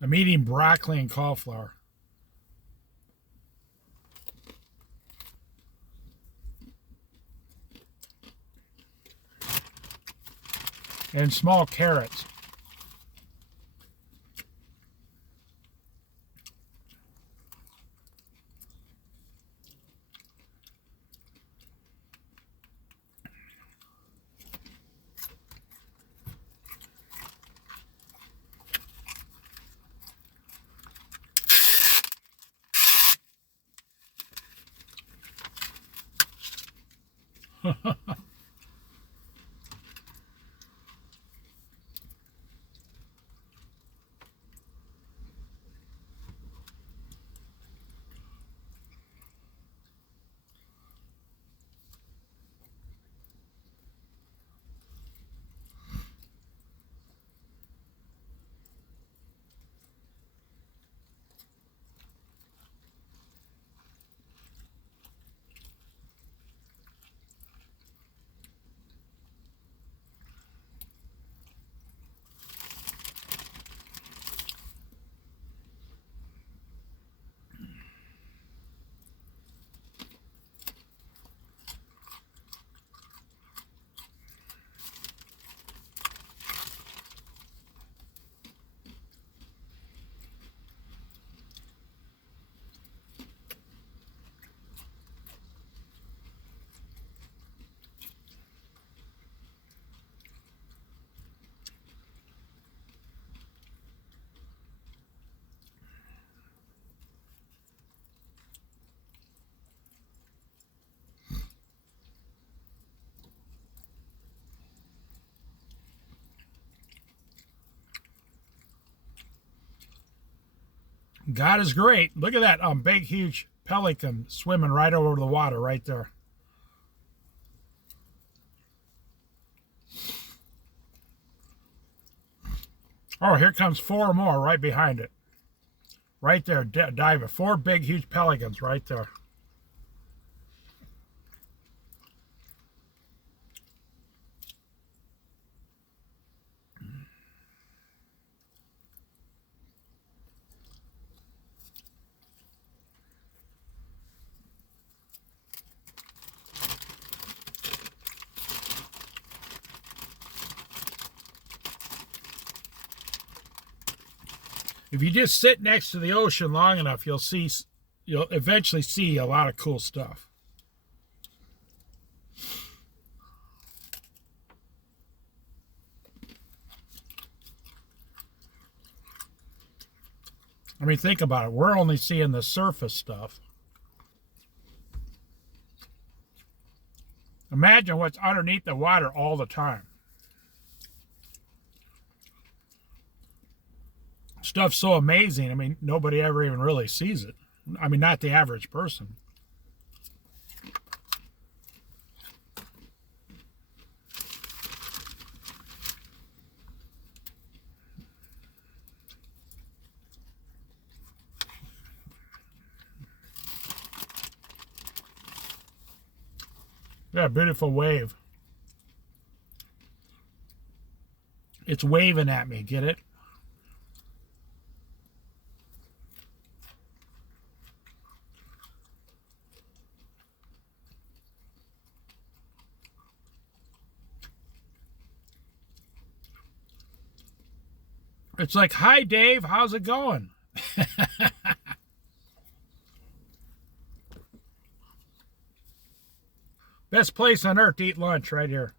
I'm eating broccoli and cauliflower. And small carrots. God is great. Look at that big, huge pelican swimming right over the water right there. Oh, here comes four more right behind it. Right there, diving. Four big, huge pelicans right there. If you just sit next to the ocean long enough, you'll eventually see a lot of cool stuff. I mean, think about it. We're only seeing the surface stuff. Imagine what's underneath the water all the time. Stuff's so amazing. I mean, nobody ever even really sees it. I mean, not the average person. Yeah, beautiful wave. It's waving at me. Get it? It's like, hi, Dave. How's it going? Best place on earth to eat lunch right here.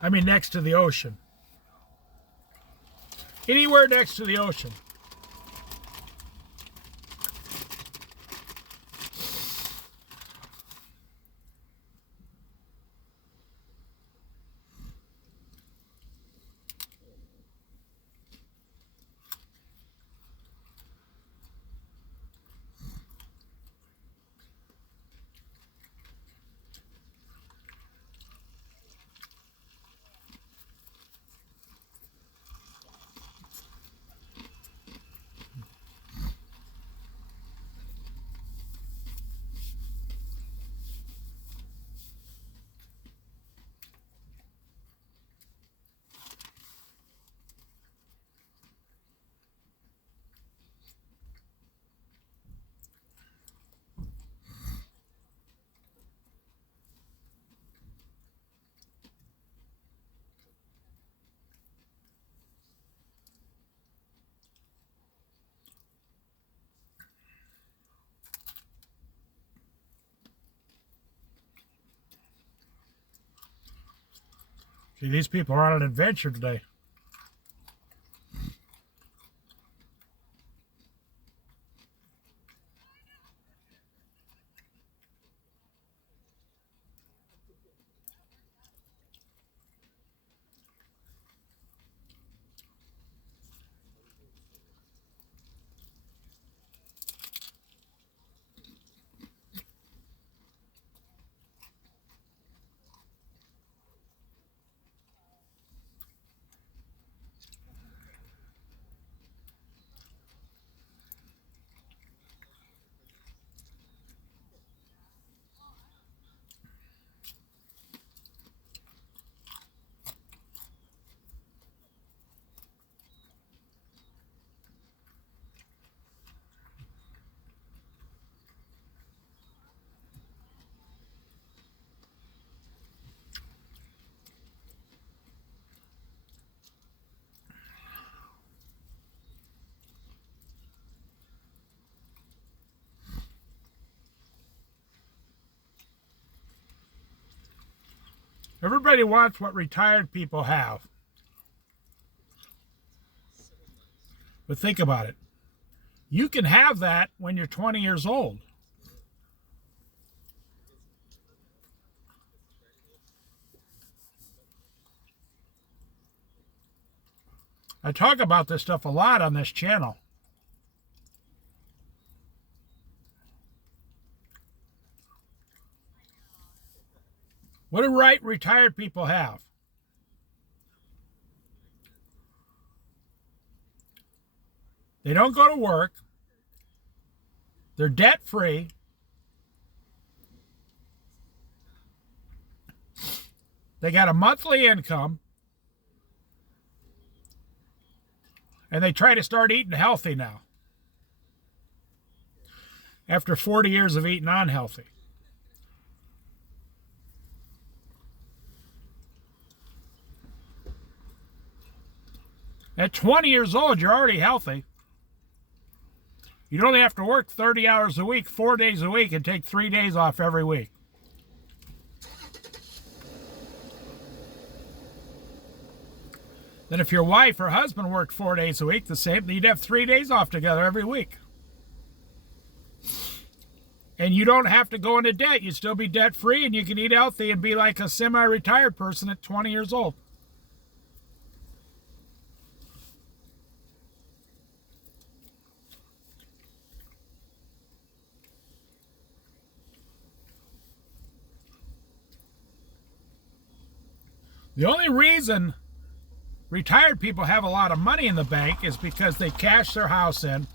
I mean, next to the ocean. Anywhere next to the ocean. See, these people are on an adventure today. Everybody wants what retired people have. But think about it. You can have that when you're 20 years old. I talk about this stuff a lot on this channel. What do retired people have? They don't go to work. They're debt-free. They got a monthly income. And they try to start eating healthy now. After 40 years of eating unhealthy. At 20 years old, you're already healthy. You'd only have to work 30 hours a week, 4 days a week, and take 3 days off every week. Then if your wife or husband worked 4 days a week, the same, you'd have 3 days off together every week. And you don't have to go into debt. You'd still be debt-free, and you can eat healthy and be like a semi-retired person at 20 years old. The only reason retired people have a lot of money in the bank is because they cash their house in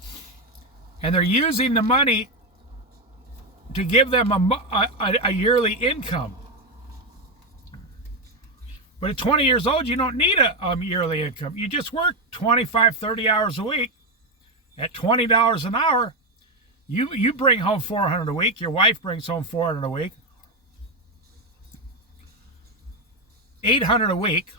and they're using the money to give them a yearly income. But at 20 years old, you don't need a yearly income. You just work 25, 30 hours a week at $20 an hour. You bring home $400 a week. Your wife brings home $400 a week. $800 a week.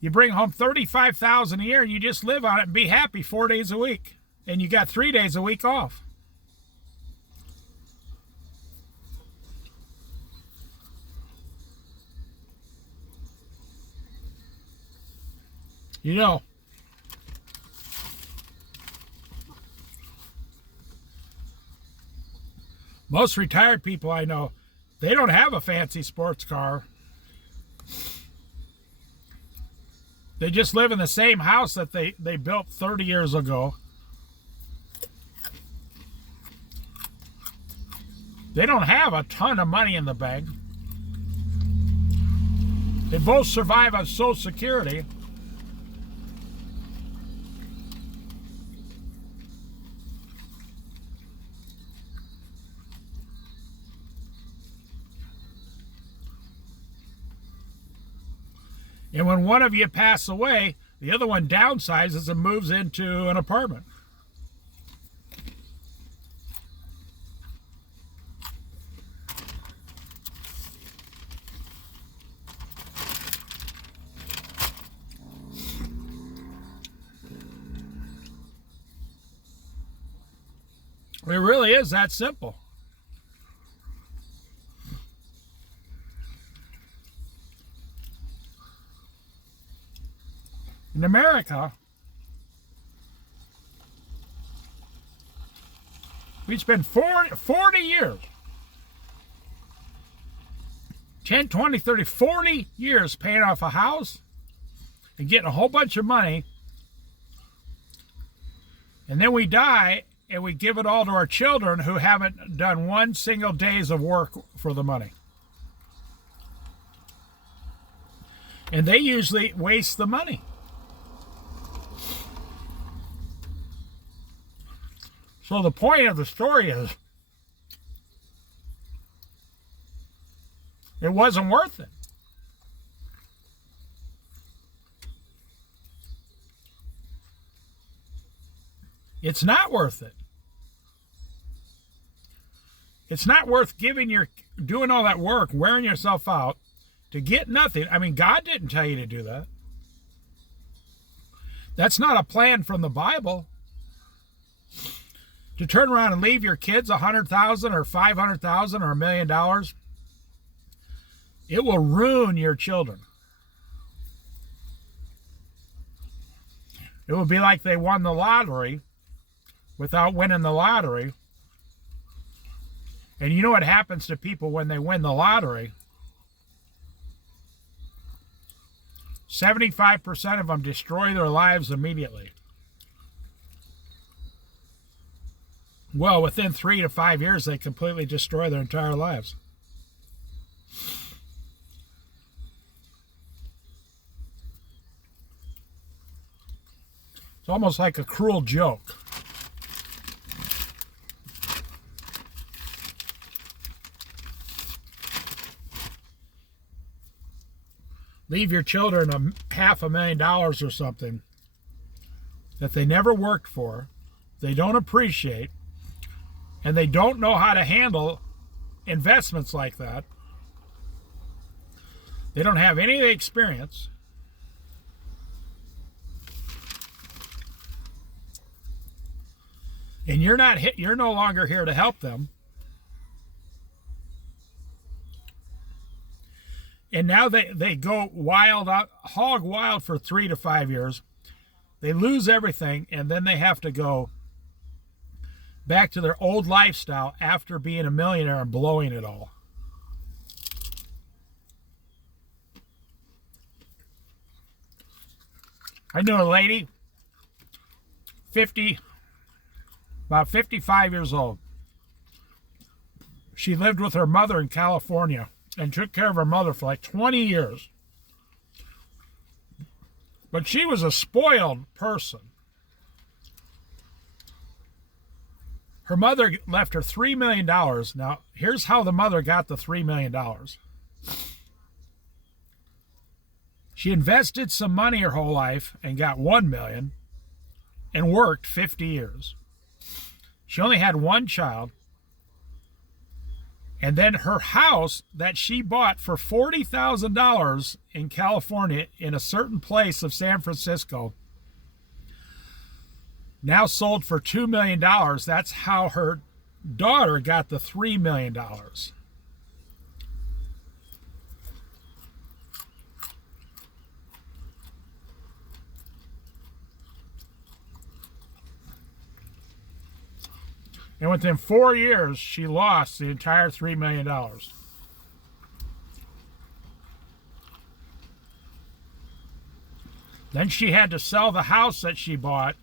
You bring home $35,000 a year and you just live on it and be happy 4 days a week. And you got 3 days a week off. You know, most retired people I know, they don't have a fancy sports car. They just live in the same house that they built 30 years ago. They don't have a ton of money in the bank. They both survive on Social Security. And when one of you pass away, the other one downsizes and moves into an apartment. It really is that simple. In America, we spend 40 years, 10, 20, 30, 40 years paying off a house and getting a whole bunch of money. And then we die and we give it all to our children who haven't done one single day's of work for the money. And they usually waste the money. So the point of the story is, it wasn't worth it. It's not worth it. It's not worth doing all that work, wearing yourself out to get nothing. I mean, God didn't tell you to do that. That's not a plan from the Bible. To turn around and leave your kids $100,000 or $500,000 or $1 million, it will ruin your children. It would be like they won the lottery without winning the lottery. And you know what happens to people when they win the lottery? 75% of them destroy their lives immediately. Well, within 3 to 5 years, they completely destroy their entire lives. It's almost like a cruel joke. Leave your children $500,000 or something that they never worked for, they don't appreciate, and they don't know how to handle investments like that. They don't have any of the experience. And you're no longer here to help them. And now they go wild, hog wild for 3 to 5 years. They lose everything, and then they have to go back to their old lifestyle after being a millionaire and blowing it all. I knew a lady, about 55 years old. She lived with her mother in California and took care of her mother for like 20 years. But she was a spoiled person. Her mother left her $3 million. Now, here's how the mother got the $3 million. She invested some money her whole life and got $1 million and worked 50 years. She only had one child. And then her house that she bought for $40,000 in California in a certain place of San Francisco now sold for $2 million. That's how her daughter got the $3 million. And within 4 years, she lost the entire $3 million. Then she had to sell the house that she bought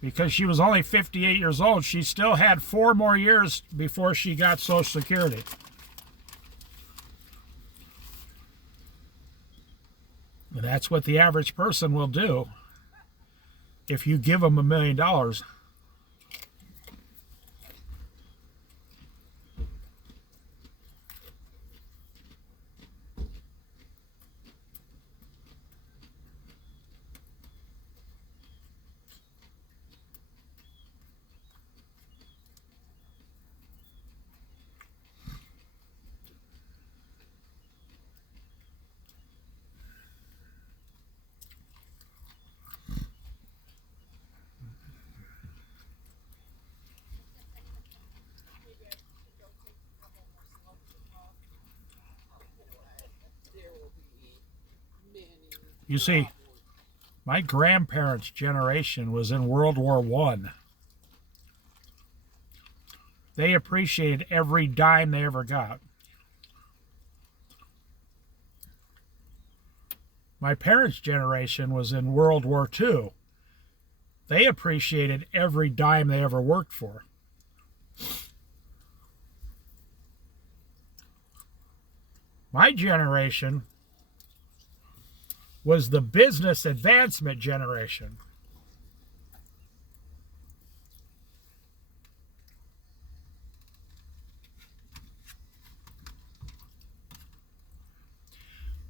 because she was only 58 years old. She still had 4 more years before she got Social Security. And that's what the average person will do if you give them $1 million. You see, my grandparents' generation was in World War I. They appreciated every dime they ever got. My parents' generation was in World War II. They appreciated every dime they ever worked for. My generation was the business advancement generation.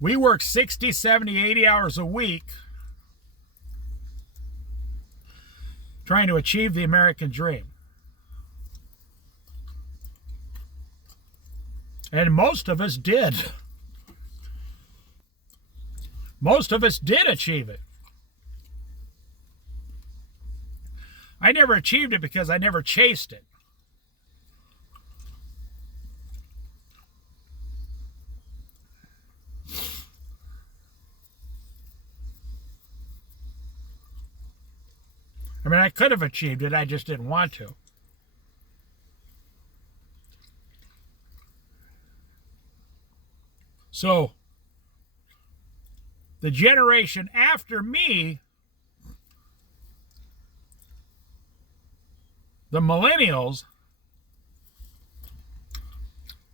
We worked 60, 70, 80 hours a week trying to achieve the American dream. And most of us did. Most of us did achieve it. I never achieved it because I never chased it. I mean, I could have achieved it, I just didn't want to. So, the generation after me, the millennials,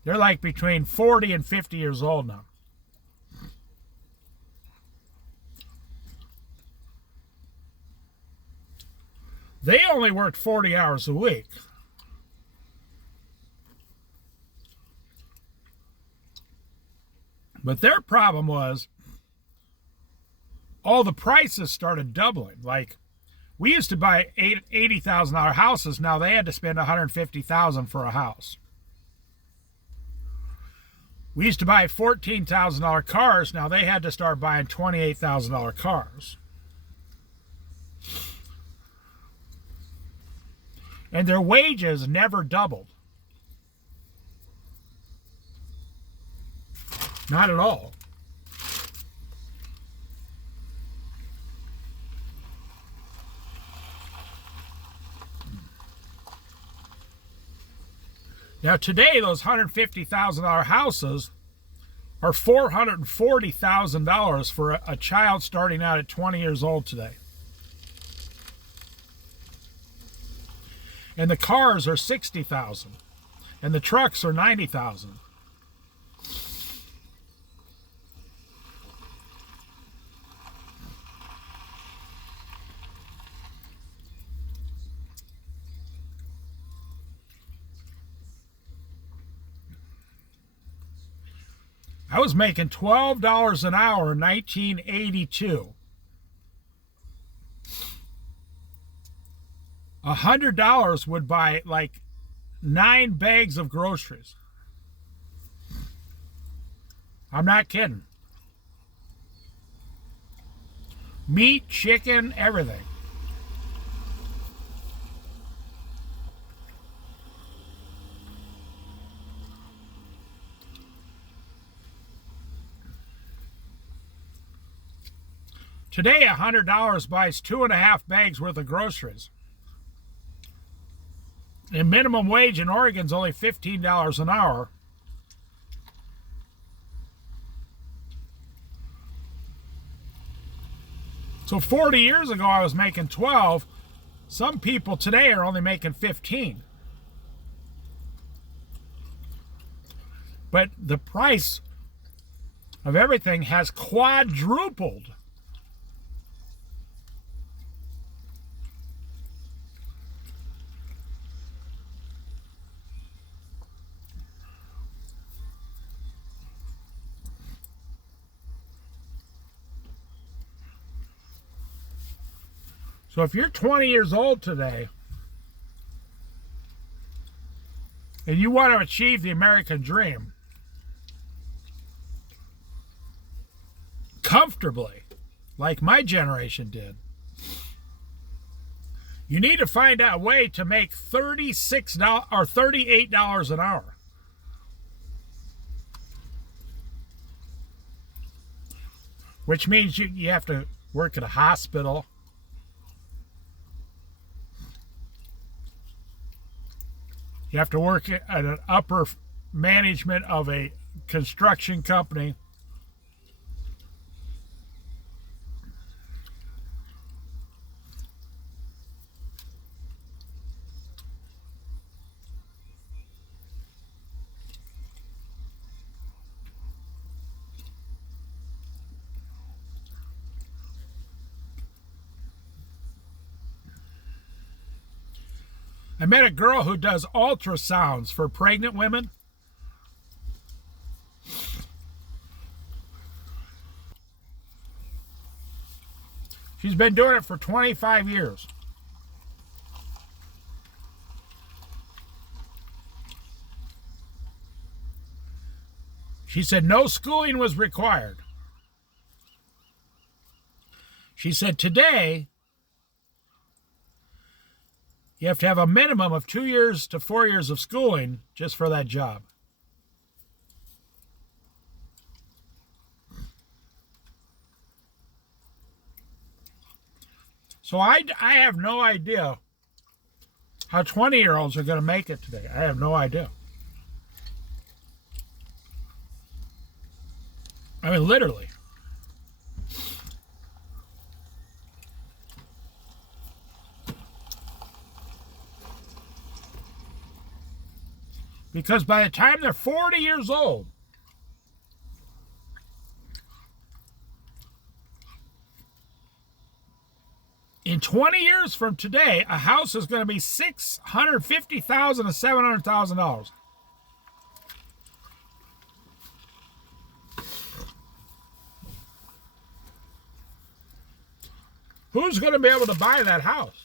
they're like between 40 and 50 years old now. They only worked 40 hours a week. But their problem was all the prices started doubling. Like, we used to buy $80,000 houses. Now they had to spend $150,000 for a house. We used to buy $14,000 cars. Now they had to start buying $28,000 cars. And their wages never doubled. Not at all. Now today, those $150,000 houses are $440,000 for a child starting out at 20 years old today. And the cars are $60,000, and the trucks are $90,000. I was making $12 an hour in 1982. $100 would buy like 9 bags of groceries. I'm not kidding. Meat, chicken, everything. Today, $100 buys 2.5 bags worth of groceries. And minimum wage in Oregon is only $15 an hour. So 40 years ago, I was making 12. Some people today are only making 15. But the price of everything has quadrupled. So if you're 20 years old today and you want to achieve the American dream comfortably, like my generation did, you need to find out a way to make $36 or $38 an hour. which means you have to work at a hospital. You have to work at an upper management of a construction company. I met a girl who does ultrasounds for pregnant women. She's been doing it for 25 years. She said no schooling was required. She said today, you have to have a minimum of 2 years to 4 years of schooling just for that job. So I have no idea how 20-year-olds are going to make it today. I have no idea. I mean, literally. Because by the time they're 40 years old, in 20 years from today, a house is going to be $650,000 to $700,000. Who's going to be able to buy that house?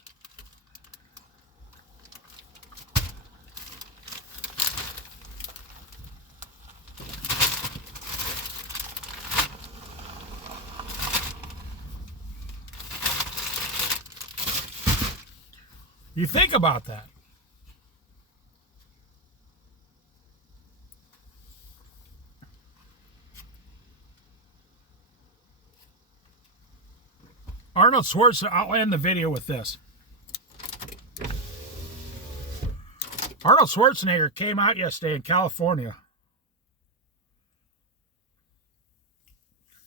You think about that. Arnold Schwarzenegger, I'll end the video with this. Arnold Schwarzenegger came out yesterday in California.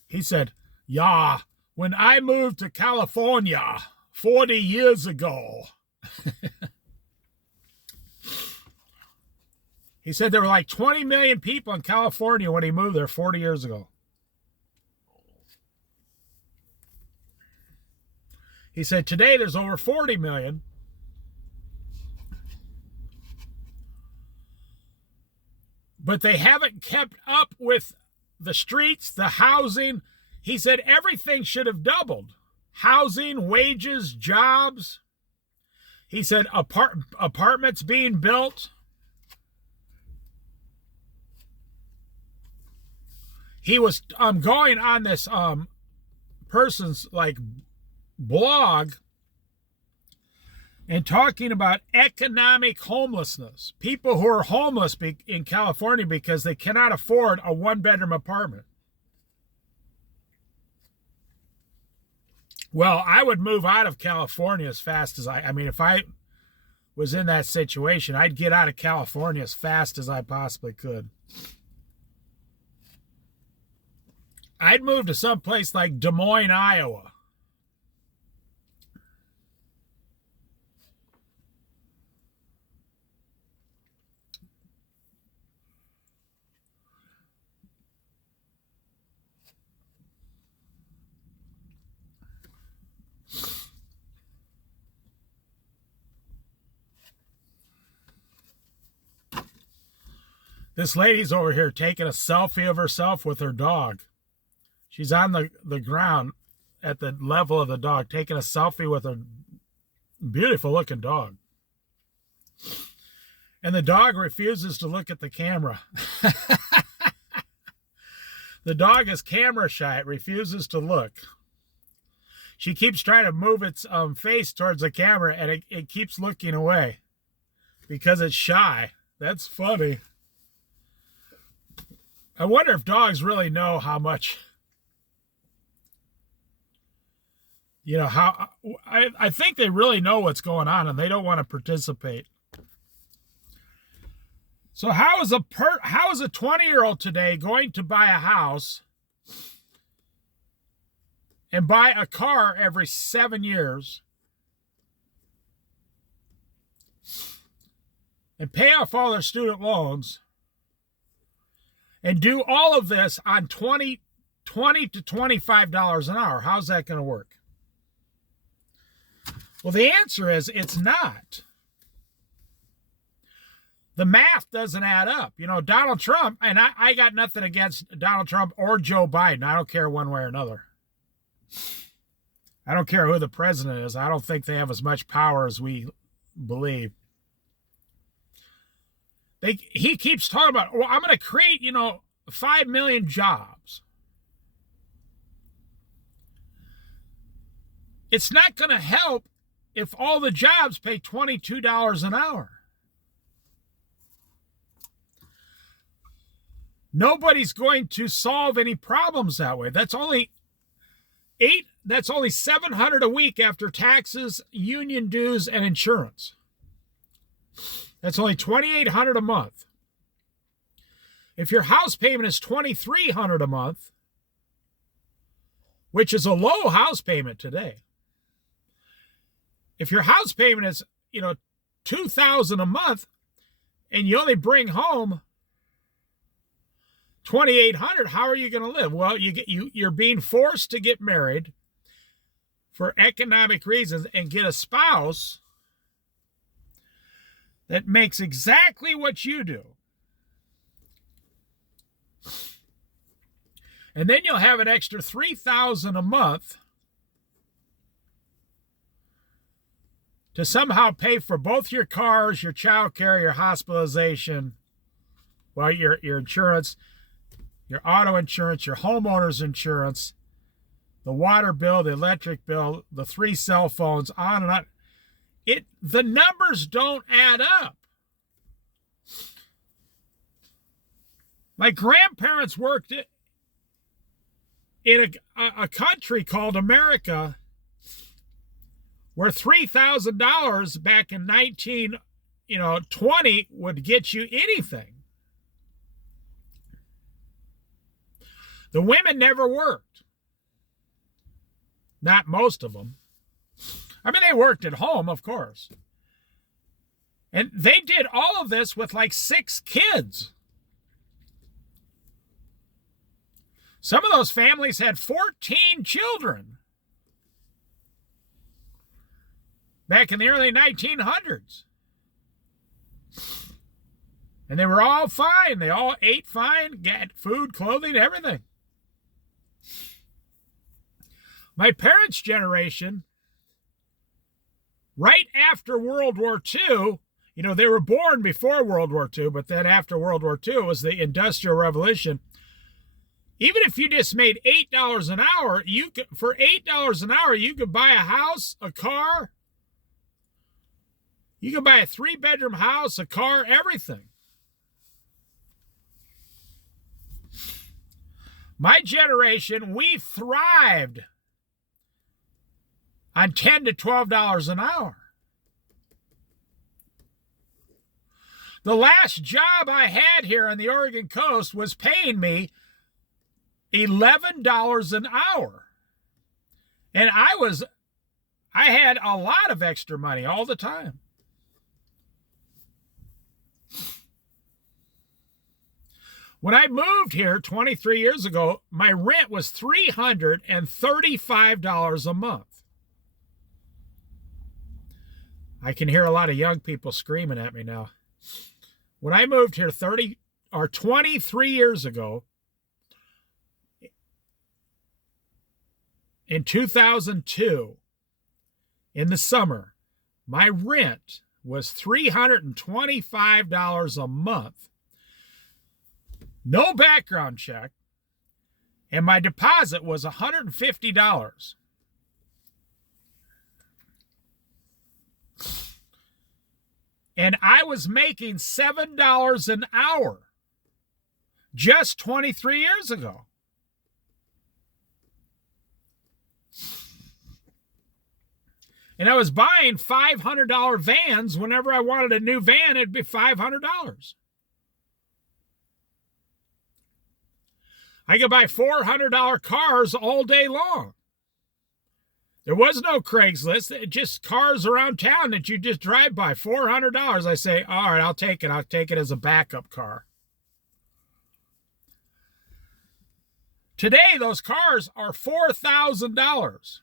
He said, "Yeah, when I moved to California 40 years ago," he said there were like 20 million people in California when he moved there 40 years ago. He said today there's over 40 million. But they haven't kept up with the streets, the housing. He said everything should have doubled. Housing, wages, jobs. He said apartments being built. He was going on this person's like blog and talking about economic homelessness. People who are homeless in California because they cannot afford a one-bedroom apartment. Well, I would move out of California as fast as I mean, if I was in that situation, I'd get out of California as fast as I possibly could. I'd move to some place like Des Moines, Iowa. This lady's over here taking a selfie of herself with her dog. She's on the ground at the level of the dog, taking a selfie with a beautiful looking dog. And the dog refuses to look at the camera. The dog is camera shy. It refuses to look. She keeps trying to move its face towards the camera, and it keeps looking away because it's shy. That's funny. I wonder if dogs really know how much You know, how I think they really know what's going on and they don't want to participate. So how is a 20-year-old today going to buy a house and buy a car every 7 years and pay off all their student loans and do all of this on $20 to $25 an hour? How's that going to work? Well, the answer is it's not. The math doesn't add up. You know, Donald Trump, and I got nothing against Donald Trump or Joe Biden. I don't care one way or another. I don't care who the president is. I don't think they have as much power as we believe. He keeps talking about, well, I'm going to create, 5 million jobs. It's not going to help if all the jobs pay $22 an hour. Nobody's going to solve any problems that way. That's only $700 a week after taxes, union dues, and insurance. That's only $2,800 a month. If your house payment is $2,300 a month, which is a low house payment today. If your house payment is, $2,000 a month and you only bring home $2,800, how are you going to live? Well, you're being forced to get married for economic reasons and get a spouse that makes exactly what you do. And then you'll have an extra $3,000 a month to somehow pay for both your cars, your child care, your hospitalization, well, your insurance, your auto insurance, your homeowner's insurance, the water bill, the electric bill, the 3 cell phones, on and on. The numbers don't add up. My grandparents worked in a country called America where $3,000 back in 1920 would get you anything. The women never worked. Not most of them. I mean, they worked at home, of course. And they did all of this with like 6 kids. Some of those families had 14 children back in the early 1900s. And they were all fine. They all ate fine, got food, clothing, everything. My parents' generation, right after World War II, they were born before World War II, but then after World War II was the Industrial Revolution. Even if you just made $8 an hour, for $8 an hour, you could buy a house, a car. You could buy a 3-bedroom house, a car, everything. My generation, we thrived on $10 to $12 an hour. The last job I had here on the Oregon coast was paying me $11 an hour. And I had a lot of extra money all the time. When I moved here 23 years ago, my rent was $335 a month. I can hear a lot of young people screaming at me now. When I moved here 23 years ago, in 2002, in the summer, my rent was $325 a month. No background check, and my deposit was $150. And I was making $7 an hour just 23 years ago. And I was buying $500 vans. Whenever I wanted a new van, it'd be $500. I could buy $400 cars all day long. There was no Craigslist, just cars around town that you just drive by. $400. I say, all right, I'll take it. I'll take it as a backup car. Today, those cars are $4,000.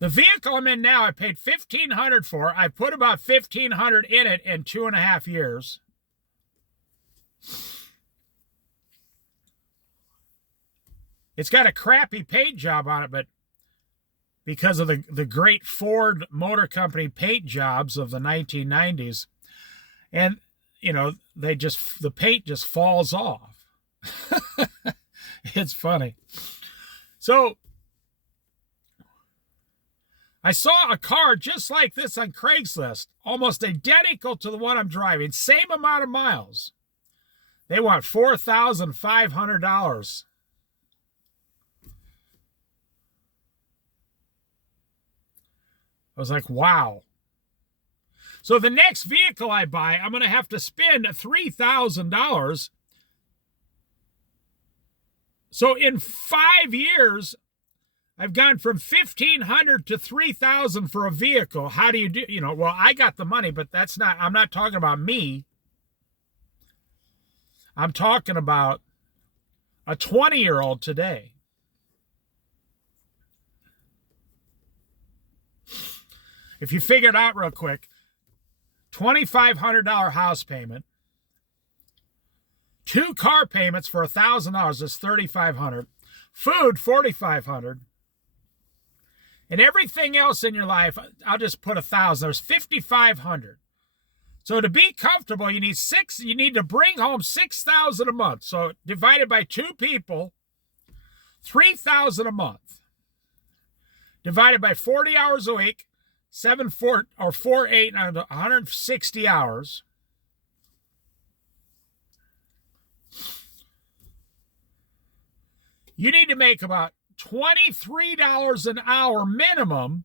The vehicle I'm in now, I paid $1,500 for. I put about $1,500 in it in 2.5 years. It's got a crappy paint job on it, but because of the great Ford Motor Company paint jobs of the 1990s, and you know, the paint just falls off. It's funny. So I saw a car just like this on Craigslist, almost identical to the one I'm driving, same amount of miles. They want $4,500. I was like, wow. So the next vehicle I buy, I'm going to have to spend $3,000. So in 5 years, I've gone from $1,500 to $3,000 for a vehicle. How do you do? You know, well, I got the money, but I'm not talking about me. I'm talking about a 20-year-old today. If you figure it out real quick, $2,500 house payment, 2 car payments for $1,000 is $3,500, food $4,500, and everything else in your life, I'll just put $1,000. There's $5,500. So to be comfortable, you need to bring home $6,000 a month. So divided by 2 people, $3,000 a month. Divided by 40 hours a week, 4 8 160 hours. You need to make about $23 an hour minimum,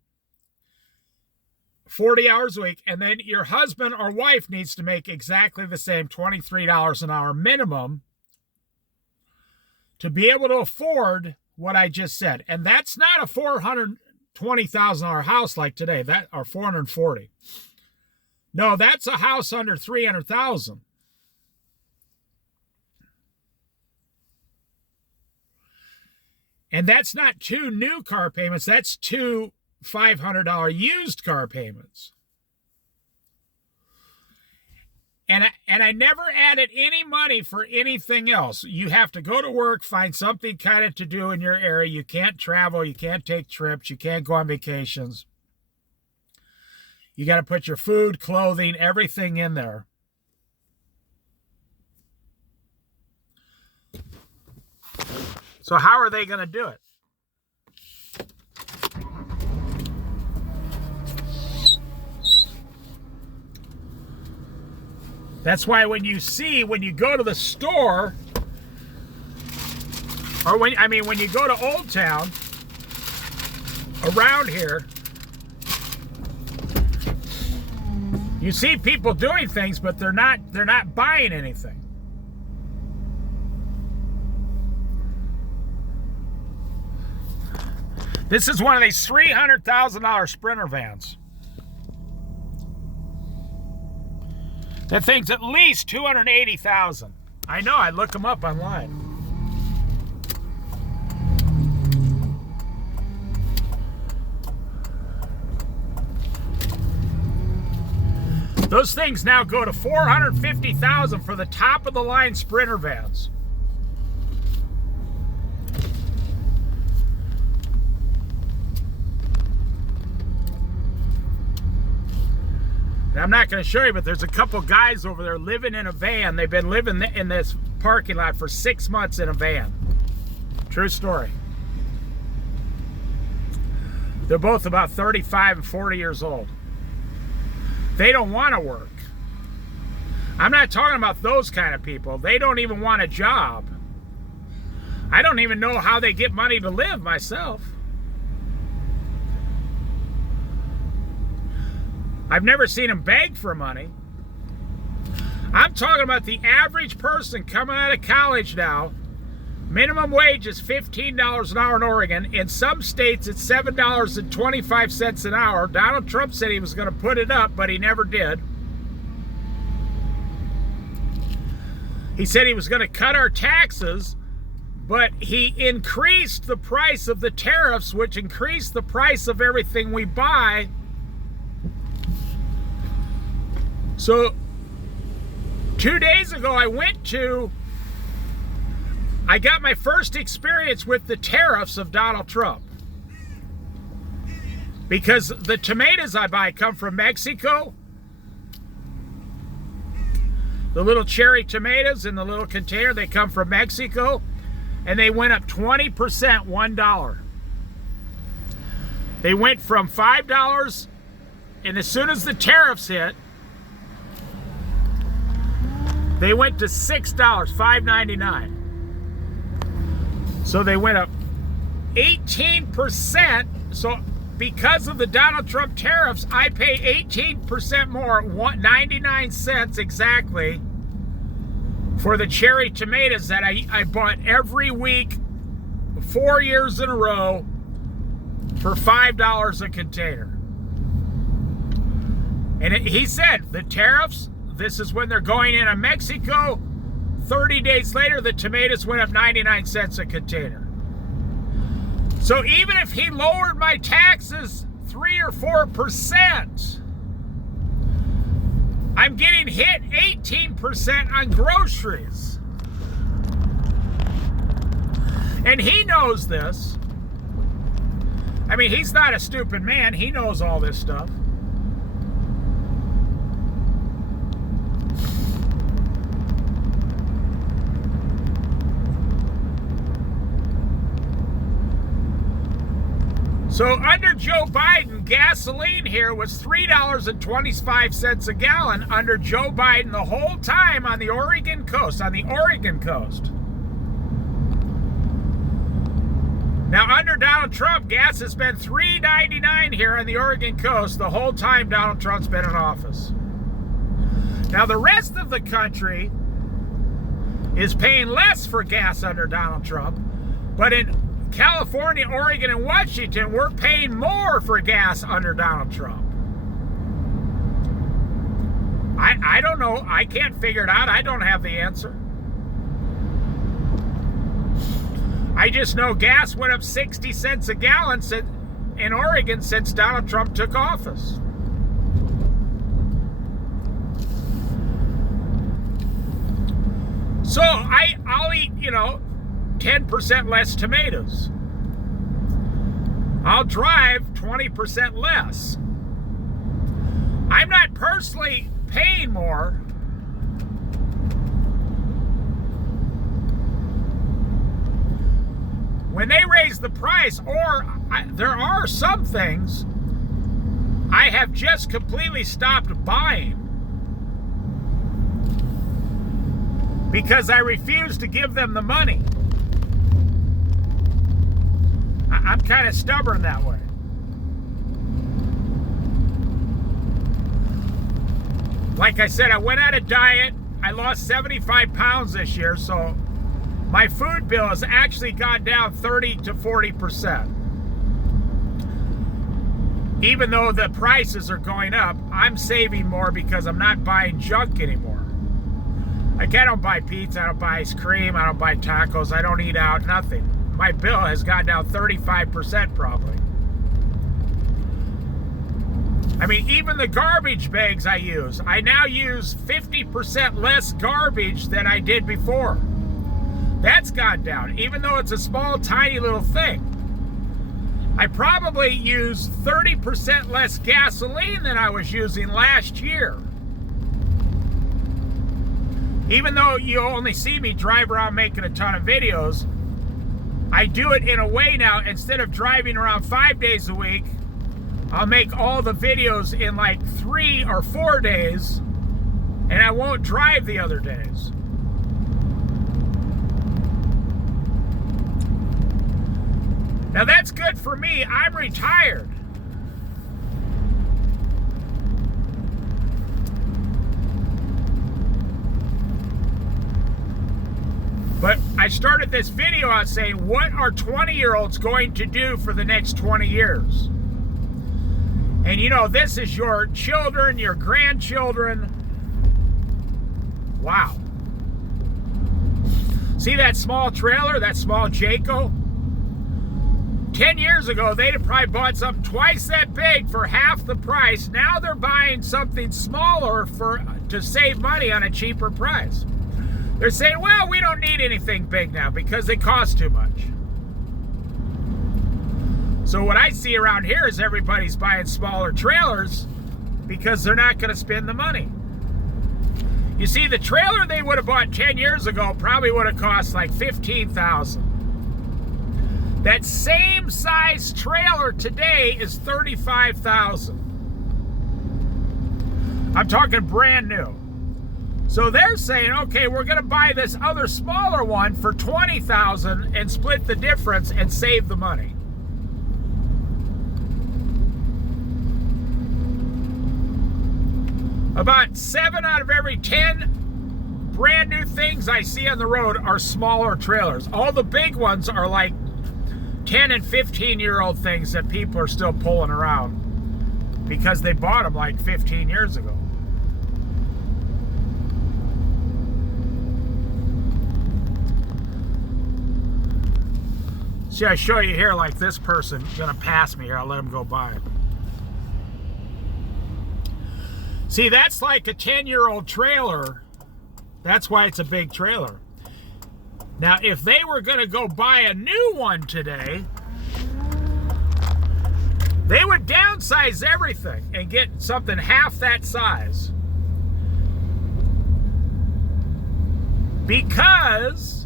40 hours a week, and then your husband or wife needs to make exactly the same, $23 an hour minimum, to be able to afford what I just said. And that's not a $420,000 house like today, or $440,000. No, that's a house under $300,000. And that's not 2 new car payments. That's 2 $500 used car payments. And I never added any money for anything else. You have to go to work, find something kind of to do in your area. You can't travel. You can't take trips. You can't go on vacations. You got to put your food, clothing, everything in there. So how are they going to do it? That's why when you go to the store, or when you go to Old Town around here, you see people doing things, but they're not buying anything. This is one of these $300,000 Sprinter vans. That thing's at least $280,000. I know, I look them up online. Those things now go to $450,000 for the top of the line Sprinter vans. I'm not going to show you, but there's a couple guys over there living in a van. They've been living in this parking lot for 6 months in a van. True story. They're both about 35 and 40 years old. They don't want to work. I'm not talking about those kind of people. They don't even want a job. I don't even know how they get money to live myself. I've never seen them beg for money. I'm talking about the average person coming out of college now. Minimum wage is $15 an hour in Oregon. In some states, it's $7.25 an hour. Donald Trump said he was going to put it up, but he never did. He said he was going to cut our taxes, but he increased the price of the tariffs, which increased the price of everything we buy. So 2 days ago, I got my first experience with the tariffs of Donald Trump. Because the tomatoes I buy come from Mexico. The little cherry tomatoes in the little container, they come from Mexico. And they went up 20%, $1. They went from $5, and as soon as the tariffs hit, they went to $6, $5.99. So they went up 18%. So because of the Donald Trump tariffs, I pay 18% more, 99 cents exactly, for the cherry tomatoes that I bought every week, 4 years in a row, for $5 a container. And he said, the tariffs, this is when they're going into Mexico. 30 days later, the tomatoes went up 99 cents a container. So even if he lowered my taxes 3 or 4%, I'm getting hit 18% on groceries. And he knows this. I mean, he's not a stupid man. He knows all this stuff. So under Joe Biden, gasoline here was $3.25 a gallon under Joe Biden the whole time on the Oregon coast, Now under Donald Trump, gas has been $3.99 here on the Oregon coast the whole time Donald Trump's been in office. Now the rest of the country is paying less for gas under Donald Trump, but in California, Oregon, and Washington, we're paying more for gas under Donald Trump. I don't know. I can't figure it out. I don't have the answer. I just know gas went up 60 cents a gallon in Oregon since Donald Trump took office. So I'll eat, 10% less tomatoes. I'll drive 20% less. I'm not personally paying more. When they raise the price, there are some things I have just completely stopped buying because I refuse to give them the money. I'm kind of stubborn that way. Like I said, I went on a diet. I lost 75 pounds this year, so my food bill has actually gone down 30 to 40%. Even though the prices are going up, I'm saving more because I'm not buying junk anymore. Like, I don't buy pizza, I don't buy ice cream, I don't buy tacos, I don't eat out, nothing. My bill has gone down 35% probably. I mean, even the garbage bags I use, I now use 50% less garbage than I did before. That's gone down, even though it's a small, tiny little thing. I probably use 30% less gasoline than I was using last year. Even though you only see me drive around making a ton of videos, I do it in a way now, instead of driving around 5 days a week, I'll make all the videos in like 3 or 4 days, and I won't drive the other days. Now that's good for me. I'm retired. I started this video out saying, what are 20-year-olds going to do for the next 20 years? And you know, this is your children, your grandchildren. Wow. See that small trailer, that small Jayco? 10 years ago, they'd have probably bought something twice that big for half the price. Now they're buying something smaller to save money on a cheaper price. They're saying, well, we don't need anything big now because they cost too much. So what I see around here is everybody's buying smaller trailers because they're not going to spend the money. You see, the trailer they would have bought 10 years ago probably would have cost like $15,000. That same size trailer today is $35,000. I'm talking brand new. So they're saying, okay, we're going to buy this other smaller one for $20,000 and split the difference and save the money. About 7 out of every 10 brand new things I see on the road are smaller trailers. All the big ones are like 10 and 15-year-old things that people are still pulling around because they bought them like 15 years ago. See, I show you here, like this person gonna pass me here. I'll let him go by. See, that's like a 10-year-old trailer. That's why it's a big trailer. Now, if they were gonna go buy a new one today, they would downsize everything and get something half that size. Because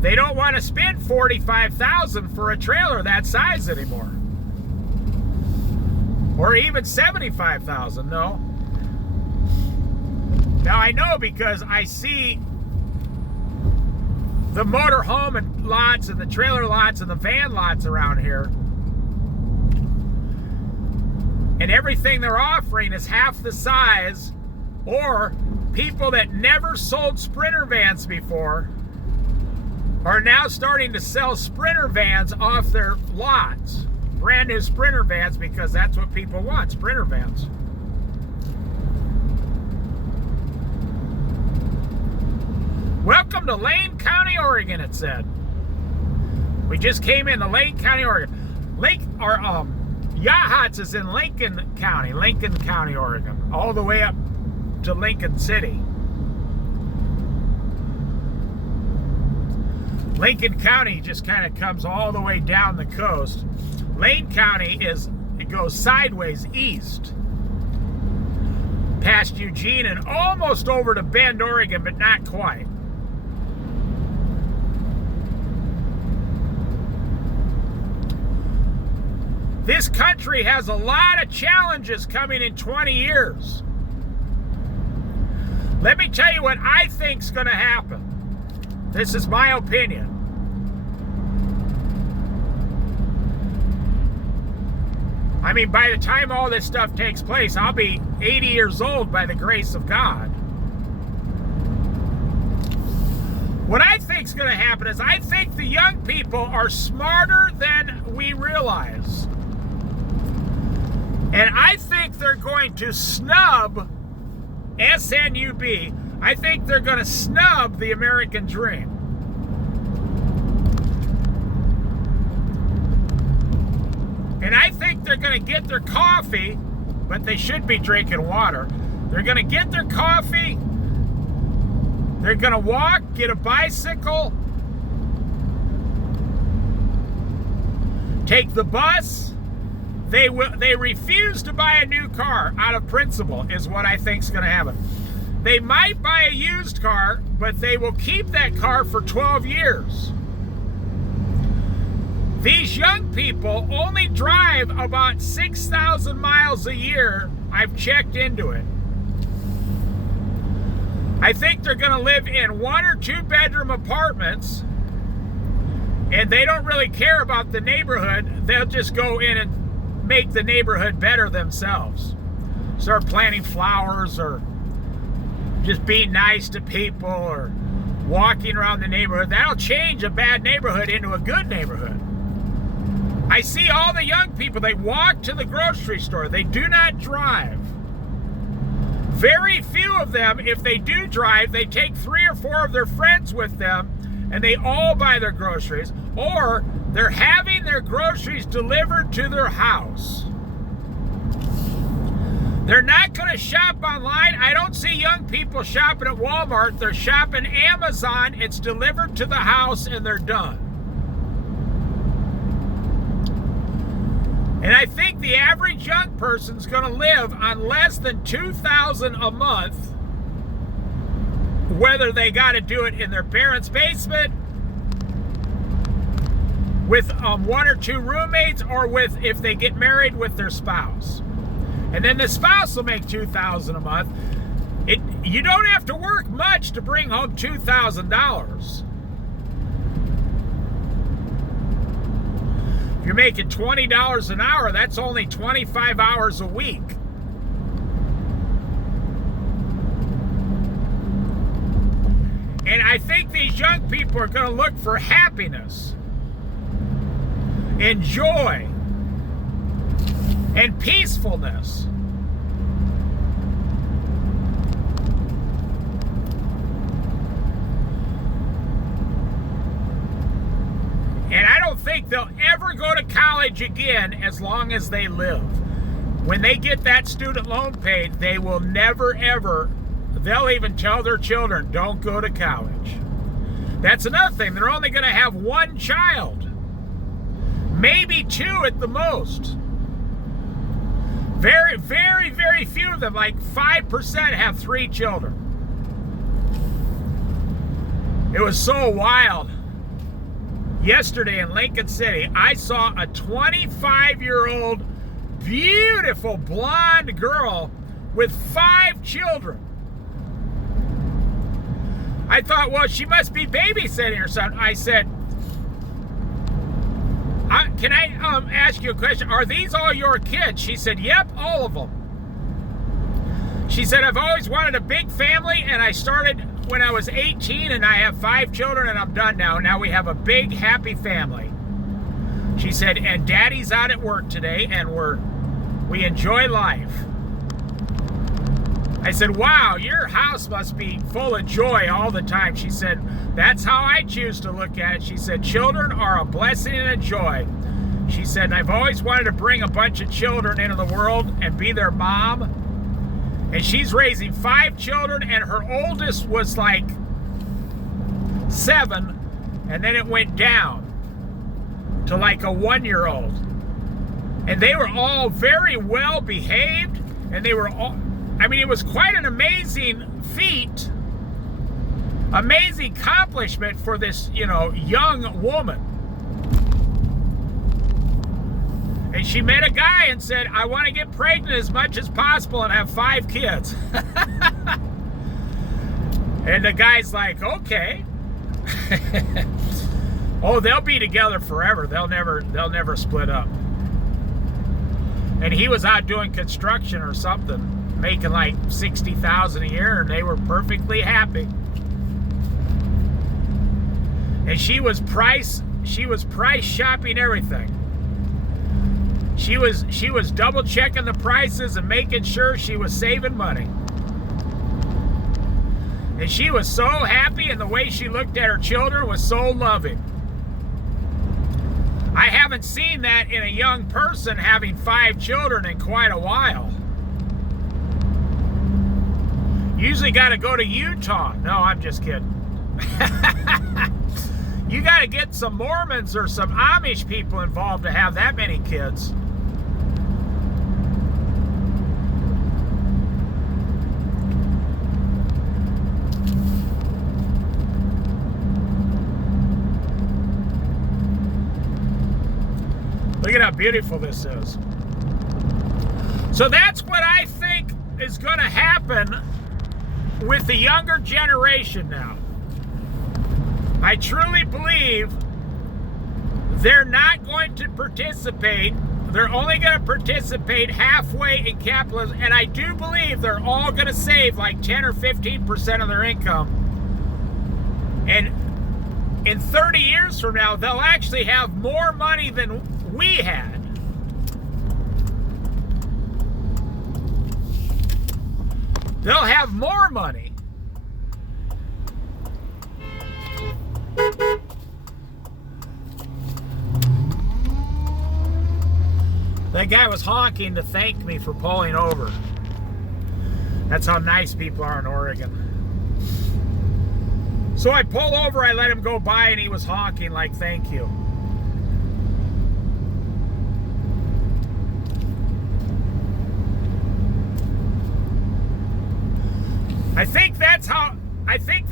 they don't want to spend $45,000 for a trailer that size anymore. Or even $75,000, no. Now I know because I see the motorhome and lots and the trailer lots and the van lots around here. And everything they're offering is half the size, or people that never sold Sprinter vans before are now starting to sell Sprinter vans off their lots. Brand new Sprinter vans, because that's what people want, Sprinter vans. Welcome to Lane County, Oregon, it said. We just came into Lane County, Oregon. Yachats is in Lincoln County, Oregon, all the way up to Lincoln City. Lincoln County just kind of comes all the way down the coast. Lane County it goes sideways east, past Eugene and almost over to Bend, Oregon, but not quite. This country has a lot of challenges coming in 20 years. Let me tell you what I think's going to happen. This is my opinion. I mean, by the time all this stuff takes place, I'll be 80 years old by the grace of God. What I think's going to happen is I think the young people are smarter than we realize. And I think they're going to snub SNUB. I think they're going to snub the American dream. And I think they're going to get their coffee, but they should be drinking water. They're going to get their coffee. They're going to walk, get a bicycle, take the bus. They refuse to buy a new car out of principle, is what I think is going to happen. They might buy a used car, but they will keep that car for 12 years. These young people only drive about 6,000 miles a year. I've checked into it. I think they're going to live in 1 or 2 bedroom apartments, and they don't really care about the neighborhood. They'll just go in and make the neighborhood better themselves. Start planting flowers, or just being nice to people, or walking around the neighborhood. That'll change a bad neighborhood into a good neighborhood. I see all the young people, they walk to the grocery store. They do not drive. Very few of them, if they do drive, they take 3 or 4 of their friends with them and they all buy their groceries, or they're having their groceries delivered to their house. They're not going to shop online. I don't see young people shopping at Walmart. They're shopping Amazon. It's delivered to the house and they're done. And I think the average young person's going to live on less than $2,000 a month, whether they got to do it in their parents' basement, with 1 or 2 roommates, or with, if they get married, with their spouse. And then the spouse will make $2,000 a month. You don't have to work much to bring home $2,000. If you're making $20 an hour, that's only 25 hours a week. And I think these young people are going to look for happiness and joy and peacefulness. And I don't think they'll ever go to college again as long as they live. When they get that student loan paid, they will never, ever, they'll even tell their children, don't go to college. That's another thing. They're only going to have 1 child. Maybe 2 at the most. Very, very, very few of them, like 5%, have 3 children. It was so wild. Yesterday in Lincoln City, I saw a 25-year-old beautiful blonde girl with 5 children. I thought, well, she must be babysitting or something. I said, can I ask you a question? Are these all your kids? She said, yep, all of them. She said, I've always wanted a big family, and I started when I was 18, and I have 5 children, and I'm done now. Now we have a big, happy family. She said, and Daddy's out at work today, and we enjoy life. I said, wow, your house must be full of joy all the time. She said, that's how I choose to look at it. She said, children are a blessing and a joy. She said, and I've always wanted to bring a bunch of children into the world and be their mom. And she's raising 5 children, and her oldest was like 7, and then it went down to like a 1-year-old. And they were all very well behaved, and they were all, I mean, it was quite an amazing feat, amazing accomplishment for this, young woman. And she met a guy and said, I want to get pregnant as much as possible and have 5 kids. And the guy's like, okay. Oh, they'll be together forever. They'll never split up. And he was out doing construction or something, making like $60,000 a year, and they were perfectly happy. And she was price shopping everything. She was double checking the prices and making sure she was saving money. And she was so happy, and the way she looked at her children was so loving. I haven't seen that in a young person having 5 children in quite a while. Usually got to go to Utah. No, I'm just kidding. You got to get some Mormons or some Amish people involved to have that many kids. Look at how beautiful this is. So that's what I think is going to happen with the younger generation now. I truly believe they're not going to participate. They're only going to participate halfway in capitalism. And I do believe they're all going to save like 10 or 15% of their income And in 30 years from now, they'll actually have more money than we had. They'll have more money. That guy was honking to thank me for pulling over. That's how nice people are in Oregon. So I pull over, I let him go by, and he was honking like, thank you.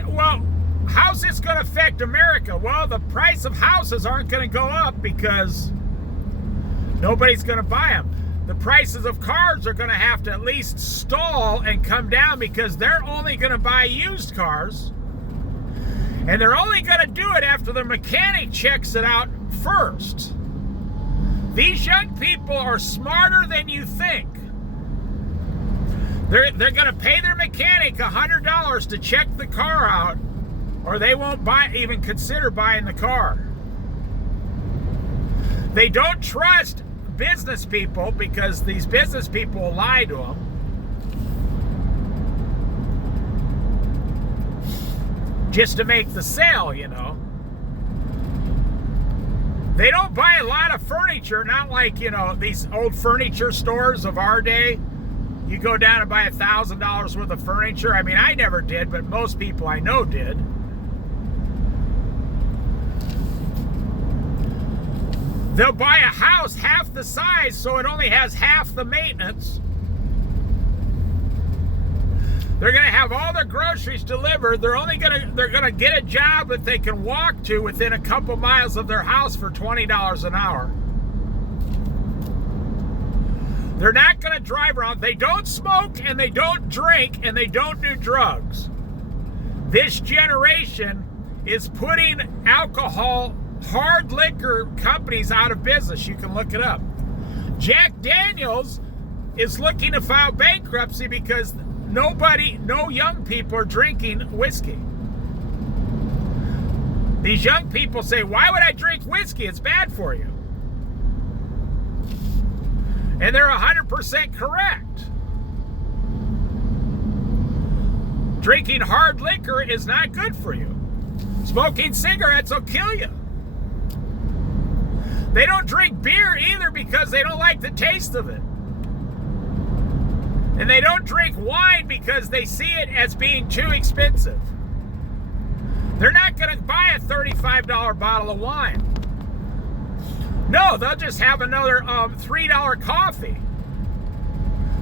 Well, how's this going to affect America? Well, the price of houses aren't going to go up because nobody's going to buy them. The prices of cars are going to have to at least stall and come down because they're only going to buy used cars. And they're only going to do it after the mechanic checks it out first. These young people are smarter than you think. They're going to pay their mechanic $100 to check the car out, or they won't even consider buying the car. They don't trust business people because these business people will lie to them. Just to make the sale, you know. They don't buy a lot of furniture, not like, you know, these old furniture stores of our day. You go down and buy $1,000 worth of furniture. I mean, I never did, but most people I know did. They'll buy a house half the size so it only has half the maintenance. They're going to have all their groceries delivered. They're going to get a job that they can walk to within a couple miles of their house for $20 an hour. They're not going to drive around. They don't smoke and they don't drink and they don't do drugs. This generation is putting alcohol, hard liquor companies out of business. You can look it up. Jack Daniels is looking to file bankruptcy because no young people are drinking whiskey. These young people say, why would I drink whiskey? It's bad for you. And they're 100% correct. Drinking hard liquor is not good for you. Smoking cigarettes will kill you. They don't drink beer either because they don't like the taste of it. And they don't drink wine because they see it as being too expensive. They're not going to buy a $35 bottle of wine. No, they'll just have another $3 coffee.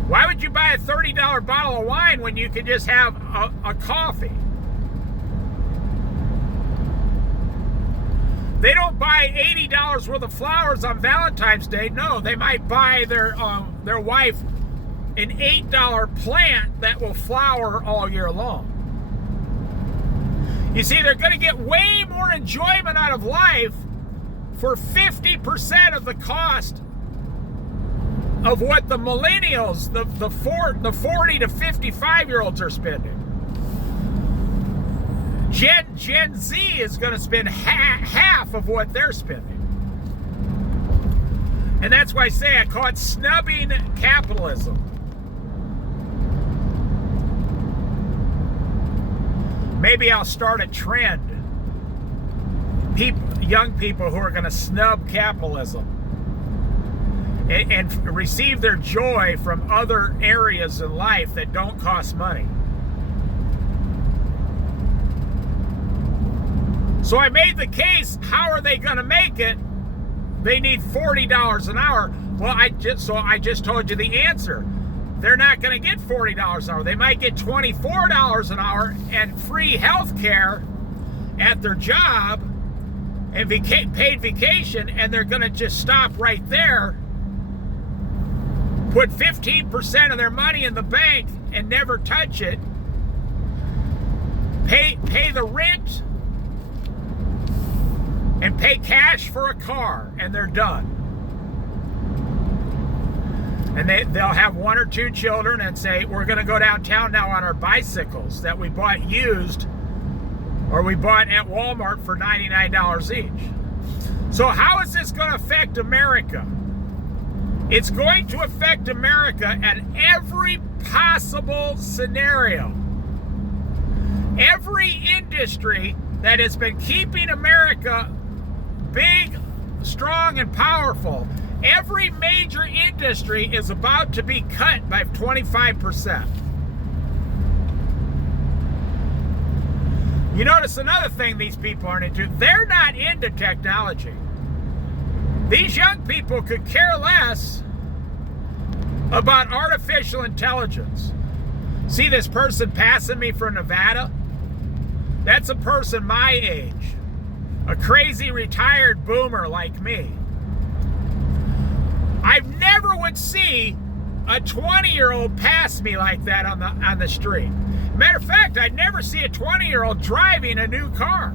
Why would you buy a $30 bottle of wine when you could just have a coffee? They don't buy $80 worth of flowers on Valentine's Day. No, they might buy their wife an $8 plant that will flower all year long. You see, they're going to get way more enjoyment out of life for 50% of the cost of what the millennials, the 40 to 55-year-olds are spending. Gen Z is going to spend half of what they're spending. And that's why I call it snubbing capitalism. Maybe I'll start a trend. Young people who are going to snub capitalism and receive their joy from other areas in life that don't cost money. So I made the case, how are they going to make it? They need $40 an hour. Well, I just told you the answer. They're not going to get $40 an hour. They might get $24 an hour and free health care at their job and paid vacation, and they're going to just stop right there, put 15% of their money in the bank and never touch it, pay the rent, and pay cash for a car, and they're done. And they'll have one or two children and say, we're going to go downtown now on our bicycles that we bought used or we bought at Walmart for $99 each. So how is this going to affect America? It's going to affect America at every possible scenario. Every industry that has been keeping America big, strong, and powerful, every major industry is about to be cut by 25%. You notice another thing these people aren't into. They're not into technology. These young people could care less about artificial intelligence. See this person passing me from Nevada? That's a person my age. A crazy retired boomer like me. I never would see a 20-year-old pass me like that on the street. Matter of fact, I'd never see a 20-year-old driving a new car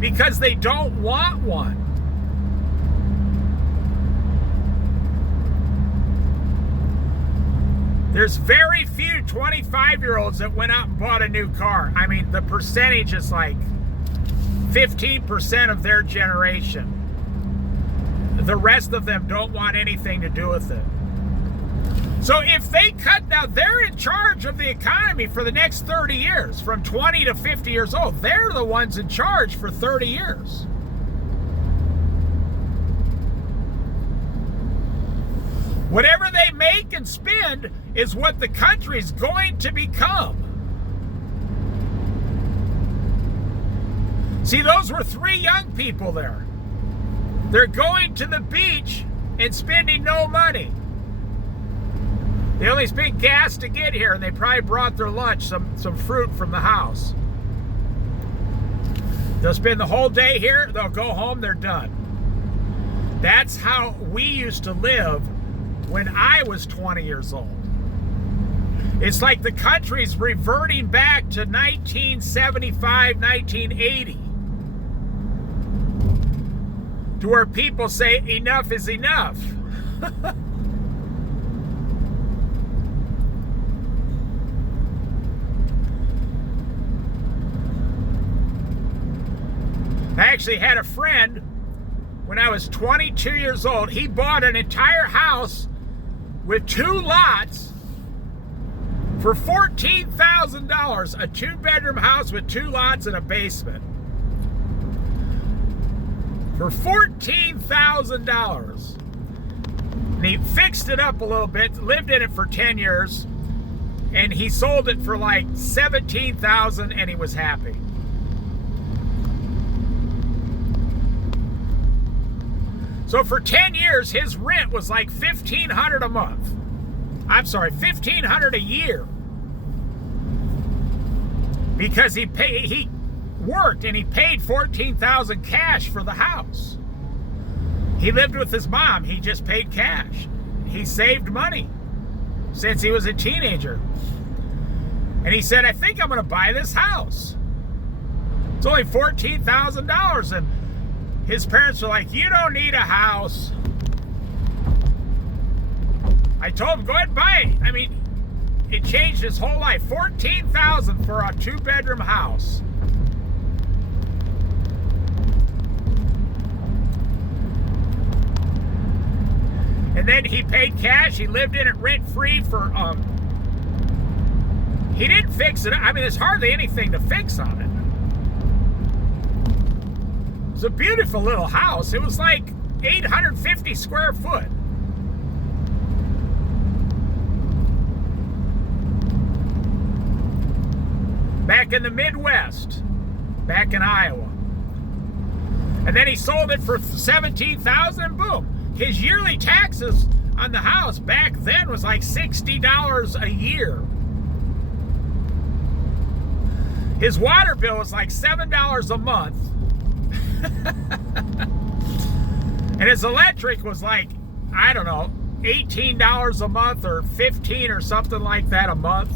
because they don't want one. There's very few 25-year-olds that went out and bought a new car. I mean, the percentage is like 15% of their generation. The rest of them don't want anything to do with it. So if they cut down, they're in charge of the economy for the next 30 years, from 20 to 50 years old. They're the ones in charge for 30 years. Whatever they make and spend is what the country's going to become. See, those were 3 young people there. They're going to the beach and spending no money. They only spent gas to get here, and they probably brought their lunch, some fruit from the house. They'll spend the whole day here, they'll go home, they're done. That's how we used to live when I was 20 years old. It's like the country's reverting back to 1975, 1980. To where people say enough is enough. I actually had a friend when I was 22 years old. He bought an entire house with 2 lots for $14,000, a 2-bedroom house with 2 lots and a basement. For $14,000. And he fixed it up a little bit, lived in it for 10 years, and he sold it for like $17,000, and he was happy. So for 10 years, his rent was like $1,500 a month. I'm sorry, $1,500 a year. Because he worked and he paid $14,000 cash for the house. He lived with his mom. He just paid cash. He saved money since he was a teenager. And he said, I think I'm going to buy this house. It's only $14,000. And his parents were like, you don't need a house. I told him, go ahead and buy it. I mean, it changed his whole life. $14,000 for a 2-bedroom house. And then he paid cash. He lived in it rent-free for, he didn't fix it. I mean, there's hardly anything to fix on it. It was a beautiful little house. It was like 850 square foot. Back in the Midwest, back in Iowa. And then he sold it for $17,000 and boom. His yearly taxes on the house back then was like $60 a year. His water bill was like $7 a month. And his electric was like, I don't know, $18 a month or $15 or something like that a month.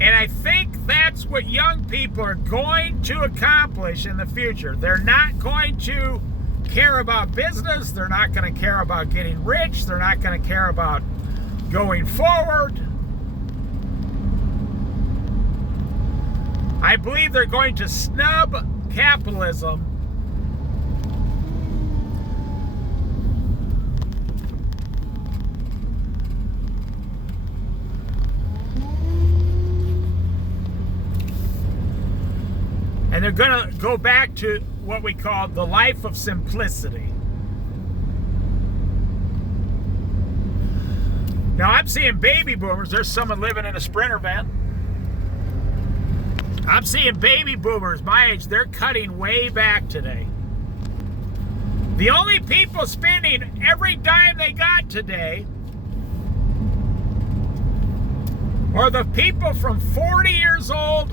And I think that's what young people are going to accomplish in the future. They're not going to care about business. They're not going to care about getting rich. They're not going to care about going forward. I believe they're going to snub capitalism and they're going to go back to what we call the life of simplicity. Now, I'm seeing baby boomers. There's someone living in a Sprinter van. I'm seeing baby boomers my age. They're cutting way back today. The only people spending every dime they got today are the people from 40 years old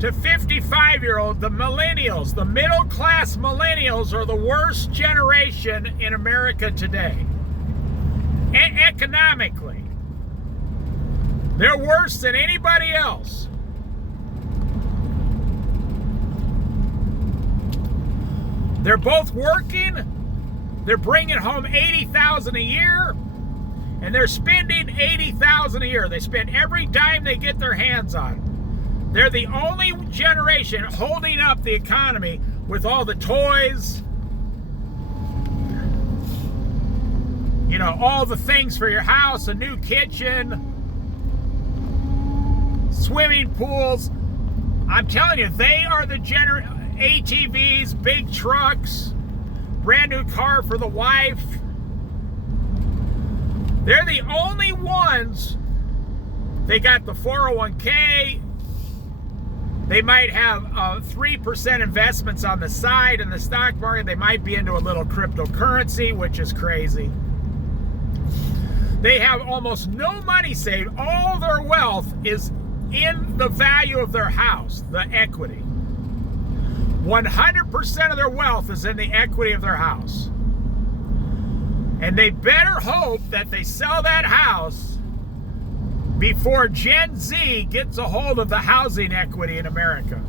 to 55-year-old, the millennials. The middle-class millennials are the worst generation in America today. Economically. They're worse than anybody else. They're both working. They're bringing home $80,000 a year, and they're spending $80,000 a year. They spend every dime they get their hands on. They're the only generation holding up the economy with all the toys, you know, all the things for your house, a new kitchen, swimming pools. I'm telling you, they are the ATVs, big trucks, brand new car for the wife. They're the only ones. They got the 401k. They might have 3% investments on the side in the stock market. They might be into a little cryptocurrency, which is crazy. They have almost no money saved. All their wealth is in the value of their house, the equity. 100% of their wealth is in the equity of their house. And they better hope that they sell that house before Gen Z gets a hold of the housing equity in America.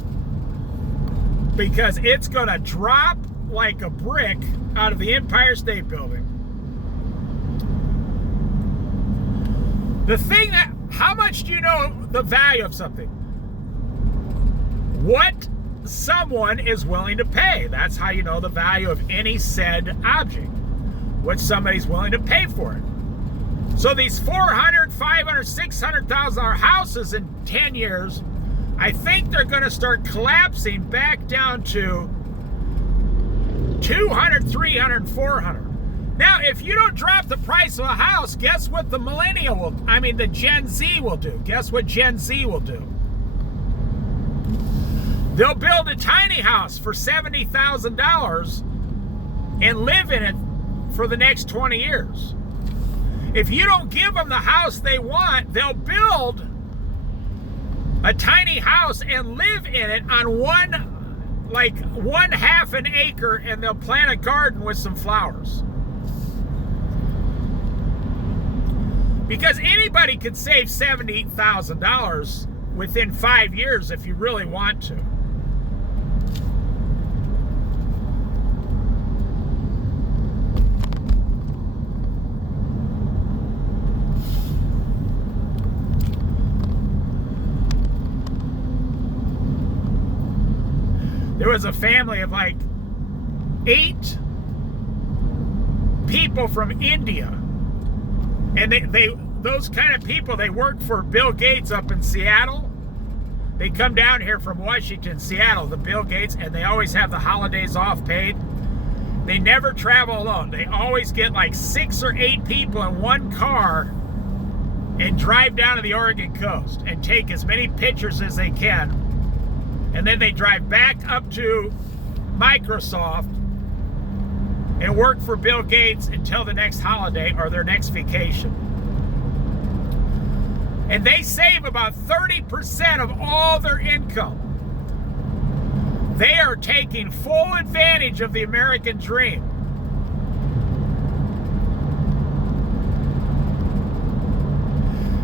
Because it's going to drop like a brick out of the Empire State Building. The thing that, how much do you know the value of something? What someone is willing to pay. That's how you know the value of any said object. What somebody's willing to pay for it. So these $400,000, $500,000, $600,000 houses in 10 years, I think they're going to start collapsing back down to $200,000, $300,000, $400,000. Now, if you don't drop the price of a house, guess what the the Gen Z will do? Guess what Gen Z will do? They'll build a tiny house for $70,000 and live in it for the next 20 years. If you don't give them the house they want, they'll build a tiny house and live in it on one half an acre, and they'll plant a garden with some flowers. Because anybody could save $70,000 within 5 years if you really want to. There was a family of like 8 people from India. And those kind of people, they work for Bill Gates up in Seattle. They come down here from Washington, Seattle, the Bill Gates, and they always have the holidays off paid. They never travel alone. They always get like 6 or 8 people in one car and drive down to the Oregon coast and take as many pictures as they can. And then they drive back up to Microsoft and work for Bill Gates until the next holiday or their next vacation. And they save about 30% of all their income. They are taking full advantage of the American dream.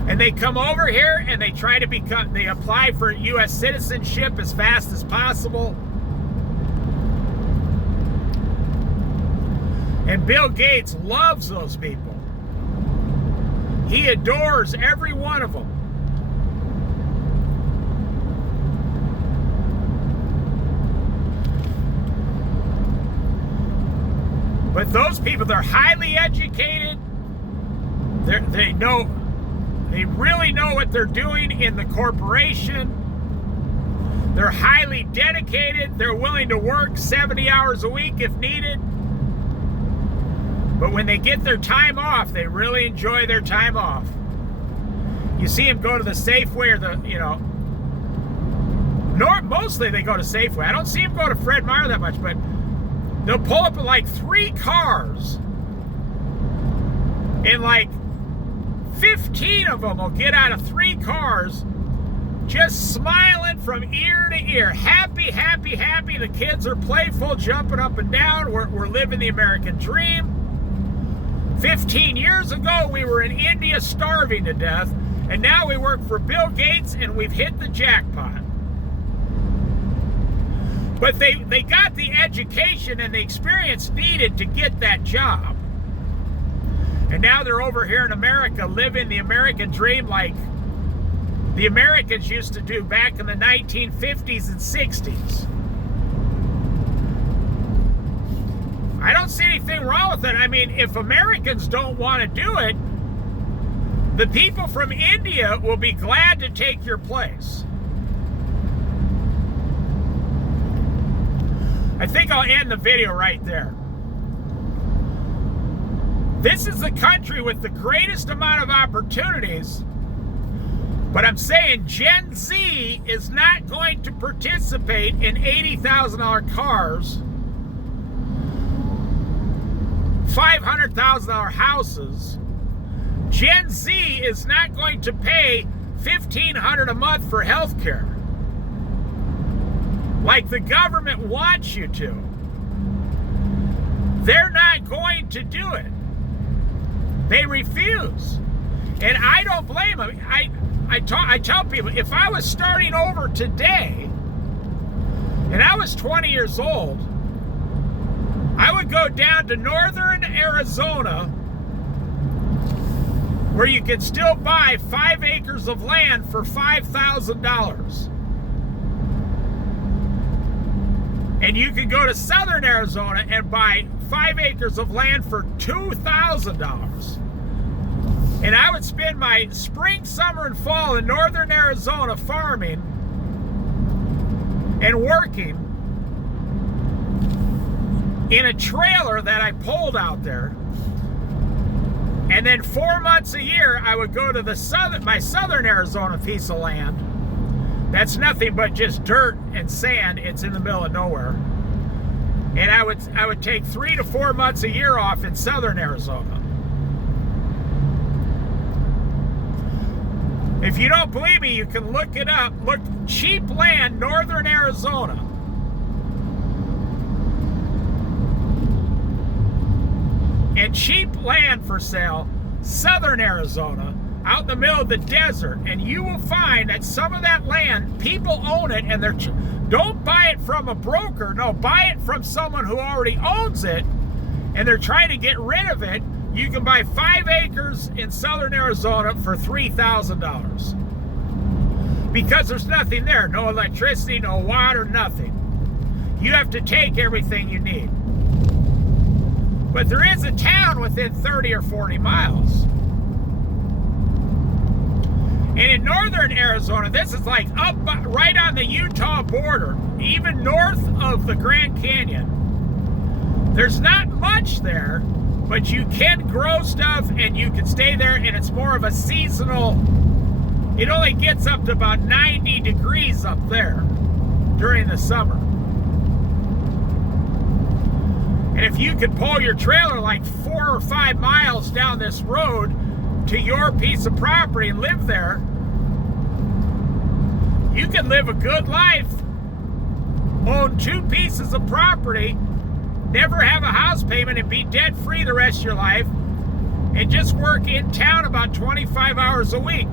And they come over here and they try to they apply for U.S. citizenship as fast as possible. And Bill Gates loves those people. He adores every one of them. But those people, they're highly educated. They really know what they're doing in the corporation. They're highly dedicated. They're willing to work 70 hours a week if needed. But when they get their time off, they really enjoy their time off. You see them go to the Safeway or mostly they go to Safeway. I don't see them go to Fred Meyer that much, but they'll pull up with like 3 cars. And like 15 of them will get out of 3 cars just smiling from ear to ear. Happy, happy, happy. The kids are playful, jumping up and down. We're living the American dream. 15 years ago, we were in India starving to death, and now we work for Bill Gates, and we've hit the jackpot. But they got the education and the experience needed to get that job. And now they're over here in America living the American dream like the Americans used to do back in the 1950s and 60s. I don't see anything wrong with it. I mean, if Americans don't want to do it, the people from India will be glad to take your place. I think I'll end the video right there. This is the country with the greatest amount of opportunities, but I'm saying Gen Z is not going to participate in $80,000 cars, $500,000 houses. Gen Z is not going to pay $1,500 a month for health care like the government wants you to. They're not going to do it. They refuse. And I don't blame them. I tell people, if I was starting over today and I was 20 years old, I would go down to northern Arizona where you can still buy 5 acres of land for $5,000. And you can go to southern Arizona and buy 5 acres of land for $2,000. And I would spend my spring, summer, and fall in northern Arizona farming and working in a trailer that I pulled out there. And then 4 months a year, I would go to my southern Arizona piece of land. That's nothing but just dirt and sand. It's in the middle of nowhere. And I would take 3 to 4 months a year off in southern Arizona. If you don't believe me, you can look it up. Look, cheap land, northern Arizona. And cheap land for sale, southern Arizona, out in the middle of the desert. And you will find that some of that land, people own it, and don't buy it from a broker. No, buy it from someone who already owns it, and they're trying to get rid of it. You can buy 5 acres in southern Arizona for $3,000 because there's nothing there. No electricity, no water, nothing. You have to take everything you need. But there is a town within 30 or 40 miles. And in northern Arizona, this is like up right on the Utah border, even north of the Grand Canyon. There's not much there, but you can grow stuff and you can stay there, and it's more of a seasonal. It only gets up to about 90 degrees up there during the summer. And if you could pull your trailer like 4 or 5 miles down this road to your piece of property and live there, you can live a good life, own 2 pieces of property, never have a house payment, and be debt free the rest of your life, and just work in town about 25 hours a week.